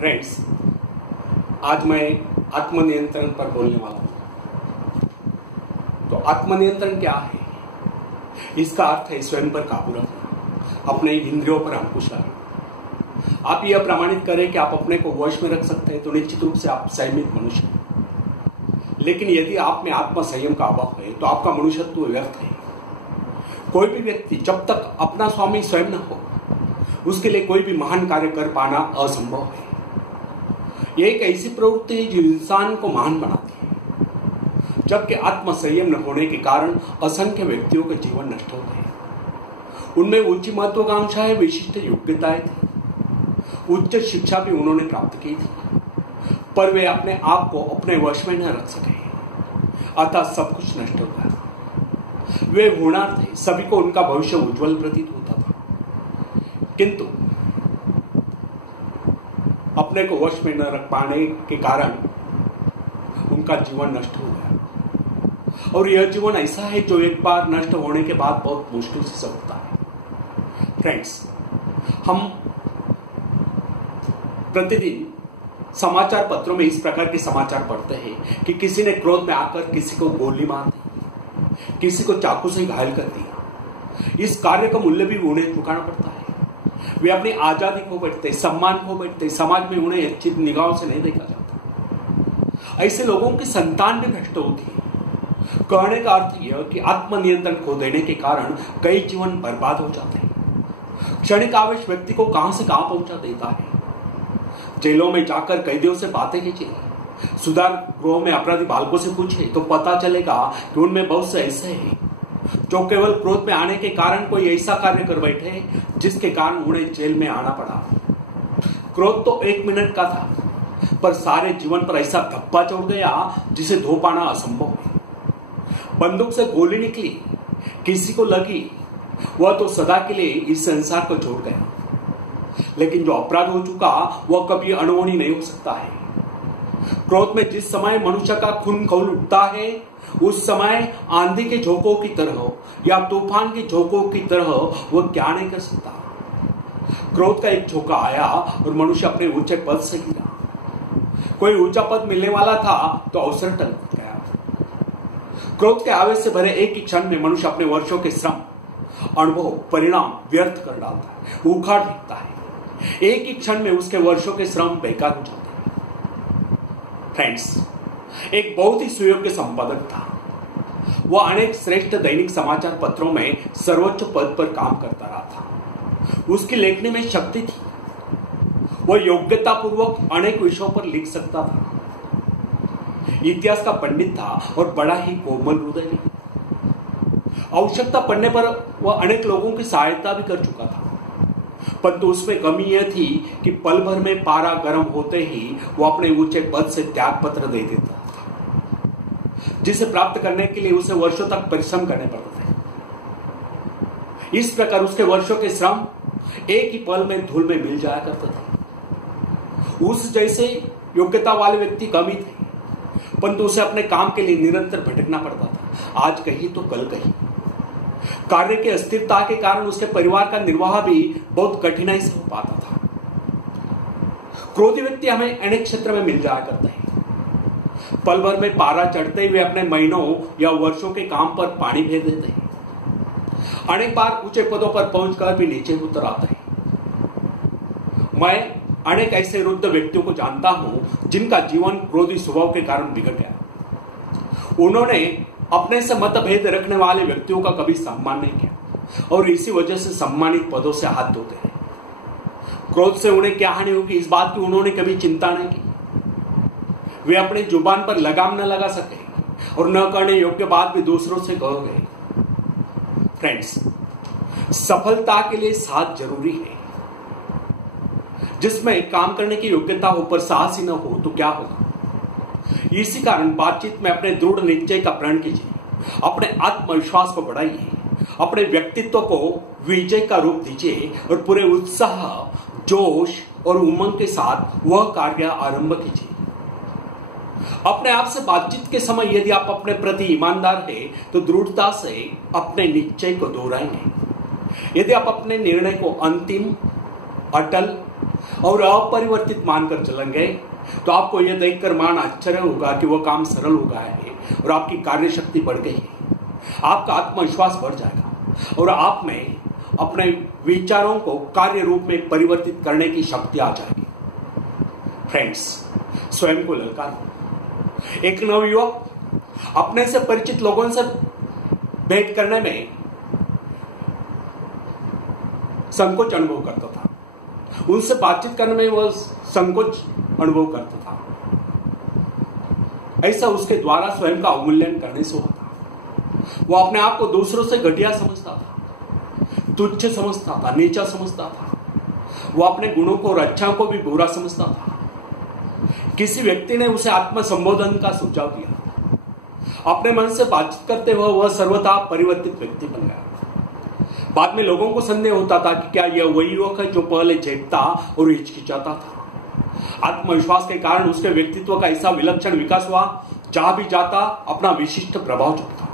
Friends, आज मैं आत्मनियंत्रण पर बोलने वाला हूं। तो आत्मनियंत्रण क्या है? इसका अर्थ है स्वयं पर काबू रखना, अपने इंद्रियों पर अंकुश रखना। आप यह प्रमाणित करें कि आप अपने को वश में रख सकते हैं तो निश्चित रूप से आप संयमित मनुष्य हैं। लेकिन यदि आप में आत्म संयम का अभाव है तो आपका मनुष्यत्व व्यर्थ है। कोई भी व्यक्ति जब तक अपना स्वामी स्वयं न हो उसके लिए कोई भी महान कार्य कर पाना असंभव है। यह एक ऐसी प्रवृत्ति है जो इंसान को महान बनाती है, जबकि आत्म संयम न होने के कारण असंख्य व्यक्तियों के जीवन नष्ट हो गए। उनमें उच्च महत्वाकांक्षा है, विशिष्ट योग्यताएं थी, उच्च शिक्षा भी उन्होंने प्राप्त की थी, पर वे अपने आप को अपने वश में न रख सके, अतः सब कुछ नष्ट हो गया। वे होनहार थे, सभी को उनका भविष्य उज्जवल प्रतीत होता था, किंतु अपने को वश में न रख पाने के कारण उनका जीवन नष्ट हो गया। और यह जीवन ऐसा है जो एक बार नष्ट होने के बाद बहुत मुश्किल से सकता है। फ्रेंड्स, हम प्रतिदिन समाचार पत्रों में इस प्रकार के समाचार पढ़ते हैं कि किसी ने क्रोध में आकर किसी को गोली मार दी, किसी को चाकू से घायल कर दिया। इस कार्य का मूल्य भी उन्हें चुकाना पड़ता है। वे अपनी आजादी खो बैठते, सम्मान खो बैठते, समाज में उन्हें अच्छी निगाहों से नहीं देखा जाता। ऐसे लोगों की संतान भी भ्रष्ट होती है। कहने का अर्थ यह कि आत्मनियंत्रण खो देने के कारण कई जीवन बर्बाद हो जाते हैं। क्षणिक आवेश व्यक्ति को कहां से कहां पहुंचा देता है। जेलों में जाकर कैदियों से बातें कीजिए, सुधार गृह में अपराधी बालकों से पूछे तो पता चलेगा कि उनमें बहुत से ऐसे हैं जो केवल क्रोध में आने के कारण कोई ऐसा कार्य कर बैठे जिसके कारण उन्हें जेल में आना पड़ा। क्रोध तो 1 मिनट का था, पर सारे जीवन पर ऐसा धब्बा चढ़ गया जिसे धो पाना असंभव है। बंदूक से गोली निकली, किसी को लगी, वह तो सदा के लिए इस संसार को छोड़ गया। लेकिन जो अपराध हो चुका वह कभी अनहोनी नहीं हो सकता है। क्रोध में जिस समय मनुष्य का खून खौल उठता है उस समय आंधी के झोंकों की तरह या तूफान के झोंकों की तरह वह क्या नहीं कर सकता। क्रोध का एक झोंका आया और मनुष्य अपने ऊंचे पद से गिरा। कोई ऊंचा पद मिलने वाला था तो अवसर टल गया। क्रोध के आवेश से भरे एक ही क्षण में मनुष्य अपने वर्षों के श्रम, अनुभव, परिणाम व्यर्थ कर डालता है, उखाड़ फेंकता है। एक ही क्षण में उसके वर्षों के श्रम बेकार हो जाते हैं। फ्रेंड्स, एक बहुत ही सुयोग्य संपादक था। वह अनेक श्रेष्ठ दैनिक समाचार पत्रों में सर्वोच्च पद पर काम करता रहा था। उसकी लेखनी में शक्ति थी। वह योग्यता पूर्वक अनेक विषयों पर लिख सकता था। इतिहास का पंडित था और बड़ा ही कोमल हृदय भी। आवश्यकता पड़ने पर वह अनेक लोगों की सहायता भी कर चुका था, परंतु उसमें कमी यह थी कि पल भर में पारा गर्म होते ही वह अपने ऊंचे पद से त्याग पत्र दे देता था, जिसे प्राप्त करने के लिए उसे वर्षों तक परिश्रम करने पड़ते थे। इस प्रकार उसके वर्षों के श्रम एक ही पल में धूल में मिल जाया करते थे। उस जैसे योग्यता वाले व्यक्ति कम ही थे, परंतु उसे अपने काम के लिए निरंतर भटकना पड़ता था, आज कहीं तो कल कहीं। कार्य की अस्थिरता के कारण उसके परिवार का निर्वाह भी बहुत कठिनाई से हो पाता था। क्रोधी व्यक्ति हमें अनेक क्षेत्र में मिल जाया करते हैं। पल भर में पारा चढ़ते हुए अपने महीनों या वर्षों के काम पर पानी फेर देते हैं। अनेक बार ऊंचे पदों पर पहुंचकर भी नीचे उतर आते हैं। मैं अनेक ऐसे रुद्ध व्यक्तियों को जानता हूं जिनका जीवन क्रोधी स्वभाव के कारण बिगड़ गया। उन्होंने अपने से मतभेद रखने वाले व्यक्तियों का कभी सम्मान नहीं किया और इसी वजह से सम्मानित पदों से हाथ धोते हैं। क्रोध से उन्हें क्या हानि होगी इस बात की उन्होंने कभी चिंता नहीं की। वे अपनी जुबान पर लगाम न लगा सके और न करने योग्य बात भी दूसरों से कह गए। फ्रेंड्स, सफलता के लिए साथ जरूरी है। जिसमें काम करने की योग्यता हो पर साहस ही न हो तो क्या होगा। इसी कारण बातचीत में अपने दृढ़ निश्चय का प्रण कीजिए, अपने आत्मविश्वास को बढ़ाइए, अपने व्यक्तित्व को विजय का रूप दीजिए और पूरे उत्साह, जोश और उमंग के साथ वह कार्य आरंभ कीजिए। अपने आप से बातचीत के समय यदि आप अपने प्रति ईमानदार हैं तो दृढ़ता से अपने निश्चय को दोहराएंगे। यदि आप अपने निर्णय को अंतिम, अटल और अपरिवर्तित मानकर चलेंगे तो आपको यह देखकर मान आश्चर्य होगा कि वह काम सरल हो गया है और आपकी कार्य शक्ति बढ़ गई है। आपका आत्मविश्वास बढ़ जाएगा और आप में अपने विचारों को कार्य रूप में परिवर्तित करने की शक्ति आ जाएगी। फ्रेंड्स, स्वयं को ललकारो। एक नवयुवक अपने से परिचित लोगों से भेंट करने में संकोच अनुभव करता था। उनसे बातचीत करने में वह संकोच अनुभव करता था। ऐसा उसके द्वारा स्वयं का अवमूल्यन करने से हुआ था। वह अपने आप को दूसरों से घटिया समझता था, तुच्छ समझता था, नीचा समझता था। वह अपने गुणों को और अच्छाओं को भी बुरा समझता था। किसी व्यक्ति ने उसे आत्म संबोधन का सुझाव दिया। अपने मन से बातचीत करते हुए वह सर्वथा परिवर्तित व्यक्ति बन गया। बाद में लोगों को संदेह होता था कि क्या यह वही युवक है जो पहले चेतता और हिचकिचाता था। आत्मविश्वास के कारण उसके व्यक्तित्व का ऐसा विलक्षण विकास हुआ, जहां भी जाता अपना विशिष्ट प्रभाव छोड़ता।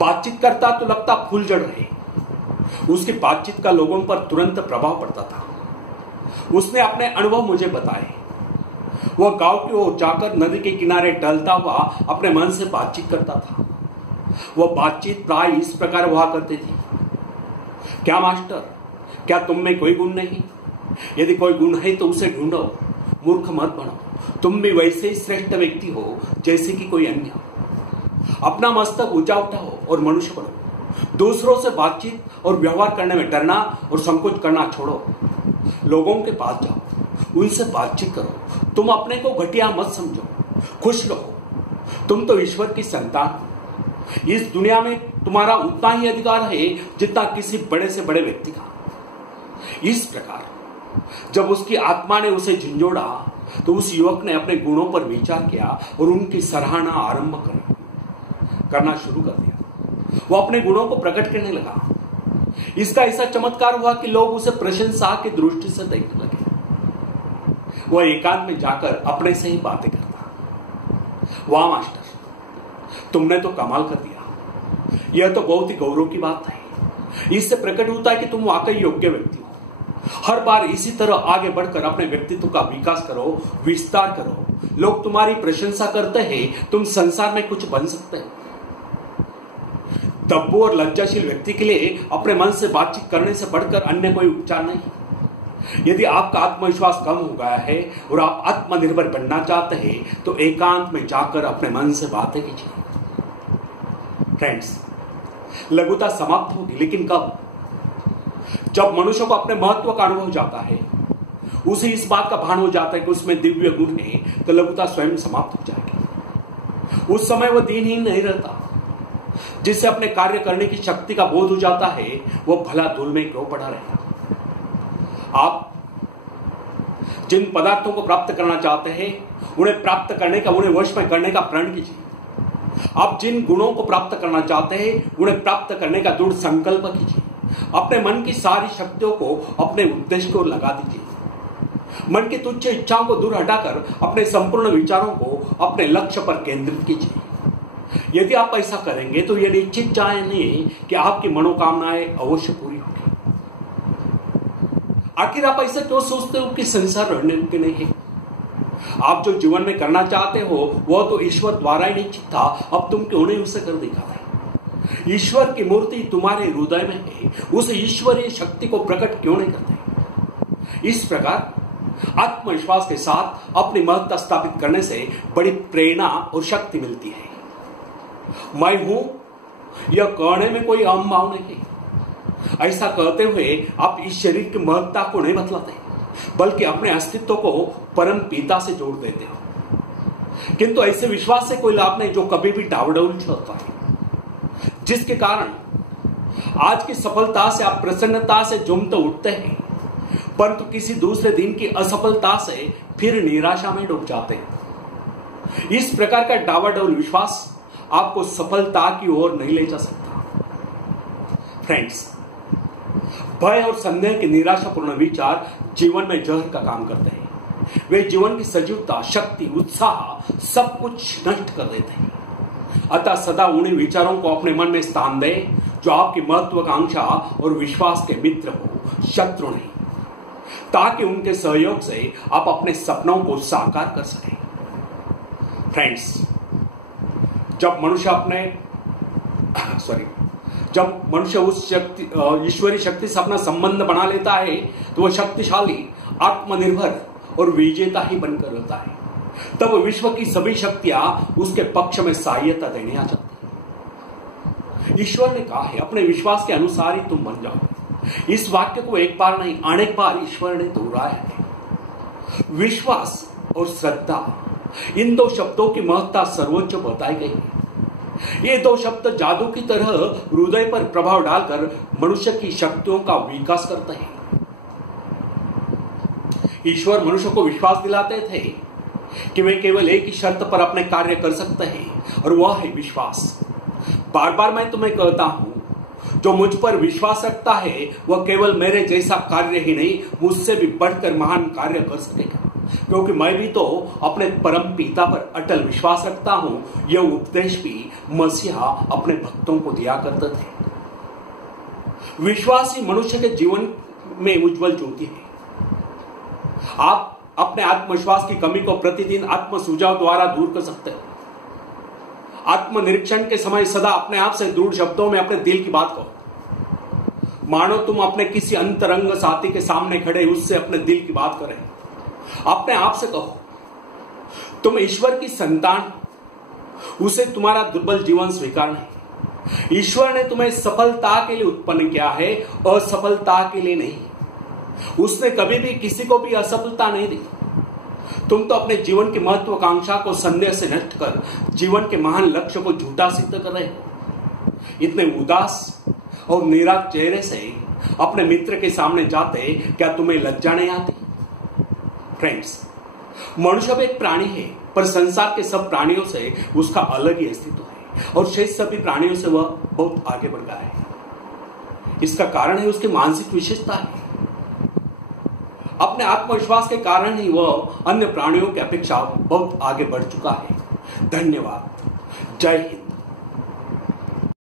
बातचीत करता तो लगता फूल जड़ रहे। उसकी बातचीत का लोगों पर तुरंत प्रभाव पड़ता था। उसने अपने अनुभव मुझे बताए। वह गांव की ओर जाकर नदी के किनारे टहलता हुआ अपने मन से बातचीत करता था। वह बातचीत प्राय इस प्रकार हुआ करती थी। क्या मास्टर, क्या तुम में कोई गुण नहीं? यदि कोई गुण है तो उसे ढूंढो, मूर्ख मत बनो। तुम भी वैसे ही श्रेष्ठ व्यक्ति हो जैसे कि कोई अन्य। अपना मस्तक ऊंचा उठाओ और मनुष्य बनो। दूसरों से बातचीत और व्यवहार करने में डरना और संकोच करना छोड़ो। लोगों के पास जाओ, उनसे बातचीत करो। तुम अपने को घटिया मत समझो, खुश रहो। तुम तो ईश्वर की संतान हो। इस दुनिया में तुम्हारा उतना ही अधिकार है जितना किसी बड़े से बड़े व्यक्ति का। इस प्रकार जब उसकी आत्मा ने उसे झंझोड़ा तो उस युवक ने अपने गुणों पर विचार किया और उनकी सराहना आरंभ करना शुरू कर दिया। वो अपने गुणों को प्रकट करने लगा। इसका ऐसा चमत्कार हुआ कि लोग उसे प्रशंसा की दृष्टि से देखने लगे। वह एकांत में जाकर अपने से ही बातें करता। वाह मास्टर, तुमने तो कमाल कर दिया। यह तो बहुत ही गौरव की बात है। इससे प्रकट होता है कि तुम वाकई योग्य व्यक्ति हो। हर बार इसी तरह आगे बढ़कर अपने व्यक्तित्व का विकास करो, विस्तार करो। लोग तुम्हारी प्रशंसा करते हैं, तुम संसार में कुछ बन सकते हो। दब्बू और लज्जाशील व्यक्ति के लिए अपने मन से बातचीत करने से बढ़कर अन्य कोई उपचार नहीं। यदि आपका आत्मविश्वास कम हो गया है और आप आत्मनिर्भर बनना चाहते हैं तो एकांत में जाकर अपने मन से बातें कीजिए। फ्रेंड्स, लघुता समाप्त होगी, लेकिन कब? जब मनुष्य को अपने महत्व का अनुभव हो जाता है, उसे इस बात का भान हो जाता है कि उसमें दिव्य गुण है, तो लघुता स्वयं समाप्त हो जाएगी। उस समय वह दीनहीन नहीं रहता। जिससे अपने कार्य करने की शक्ति का बोध हो जाता है, वह भला धूल में क्यों पड़ा रहेगा। आप जिन पदार्थों को प्राप्त करना चाहते हैं, उन्हें प्राप्त करने का, उन्हें वश में करने का प्रण कीजिए। आप जिन गुणों को प्राप्त करना चाहते हैं, उन्हें प्राप्त करने का दृढ़ संकल्प कीजिए। अपने मन की सारी शक्तियों को अपने उद्देश्य को लगा दीजिए। मन की तुच्छ इच्छाओं को दूर हटाकर अपने संपूर्ण विचारों को अपने लक्ष्य पर केंद्रित कीजिए। यदि आप ऐसा करेंगे तो यह निश्चित जानिए कि आपकी मनोकामनाएं अवश्य पूरी होगी। आखिर आप ऐसा क्यों सोचते हो कि संसार रहने के नहीं है? आप जो जीवन में करना चाहते हो वह तो ईश्वर द्वारा ही निश्चित था। अब तुम क्यों नहीं उसे कर दिखाते? ईश्वर की मूर्ति तुम्हारे हृदय में है, उस ईश्वरीय शक्ति को प्रकट क्यों नहीं करते? इस प्रकार आत्मविश्वास के साथ अपनी महत्ता स्थापित करने से बड़ी प्रेरणा और शक्ति मिलती है। मैं हूं यह कहने में कोई अहम भाव नहीं है। ऐसा कहते हुए आप इस शरीर की महत्ता को नहीं बतलाते, बल्कि अपने अस्तित्व को परम पिता से जोड़ देते हो। किंतु ऐसे विश्वास से कोई लाभ नहीं जो कभी भी डावाडोल होता है, जिसके कारण आज की सफलता से आप प्रसन्नता से झूमते उठते हैं, परंतु किसी दूसरे दिन की असफलता से फिर निराशा में डूब जाते हैं। इस प्रकार का डावाडोल विश्वास आपको सफलता की ओर नहीं ले जा सकता। फ्रेंड्स, भय और संदेह के निराशापूर्ण विचार जीवन में जहर का काम करते हैं। वे जीवन की सजीवता, शक्ति, उत्साह सब कुछ नष्ट कर देते हैं। अतः सदा उन्हीं विचारों को अपने मन में स्थान दें जो आपकी महत्वाकांक्षा और विश्वास के मित्र हो, शत्रु नहीं। ताकि उनके सहयोग से आप अपने सपनों को साकार कर सकें। फ्रेंड्स, जब मनुष्य उस शक्ति ईश्वरीय शक्ति से अपना संबंध बना लेता है तो वह शक्तिशाली, आत्मनिर्भर और विजेता ही बनकर रहता है। तब विश्व की सभी शक्तियां उसके पक्ष में सहायता देने आ जाती है। ईश्वर ने कहा है, अपने विश्वास के अनुसार ही तुम बन जाओ। इस वाक्य को एक बार नहीं, अनेक बार ईश्वर ने दोहराया है। विश्वास और श्रद्धा, इन दो शब्दों की महत्ता सर्वोच्च बताई गई है। ये दो शब्द जादू की तरह हृदय पर प्रभाव डालकर मनुष्य की शक्तियों का विकास करते हैं। ईश्वर मनुष्य को विश्वास दिलाते थे कि वे केवल एक ही शर्त पर अपने कार्य कर सकते हैं, और वह है विश्वास। बार बार मैं तुम्हें कहता हूं, जो मुझ पर विश्वास रखता है वह केवल मेरे जैसा कार्य ही नहीं, मुझसे भी बढ़कर महान कार्य कर सकेगा, क्योंकि मैं भी तो अपने परम पिता पर अटल विश्वास रखता हूं। यह उपदेश भी मसीहा अपने भक्तों को दिया करते थे। विश्वास ही मनुष्य के जीवन में उज्जवल ज्योति है। आप अपने आत्मविश्वास की कमी को प्रतिदिन आत्म सुझाव द्वारा दूर कर सकते हो। आत्मनिरीक्षण के समय सदा अपने आप से दृढ़ शब्दों में अपने दिल की बात कहो। मानो तुम अपने किसी अंतरंग साथी के सामने खड़े उससे अपने दिल की बात करें। अपने आप से कहो, तुम ईश्वर की संतान, उसे तुम्हारा दुर्बल जीवन स्वीकार नहीं। ईश्वर ने तुम्हें सफलता के लिए उत्पन्न किया है, असफलता के लिए नहीं। उसने कभी भी किसी को भी असफलता नहीं दी। तुम तो अपने जीवन की महत्वाकांक्षा को संदेह से नष्ट कर जीवन के महान लक्ष्य को झूठा सिद्ध कर रहे हो। इतने उदास और निराश चेहरे से अपने मित्र के सामने जाते, क्या तुम्हें लज्जा नहीं आती? फ्रेंड्स, मनुष्य भी एक प्राणी है, पर संसार के सब प्राणियों से उसका अलग ही अस्तित्व है, और शेष सभी प्राणियों से वह बहुत आगे बढ़ गया है। इसका कारण है उसकी मानसिक विशेषता है। अपने आत्मविश्वास के कारण ही वह अन्य प्राणियों की अपेक्षा बहुत आगे बढ़ चुका है। धन्यवाद। जय हिंद।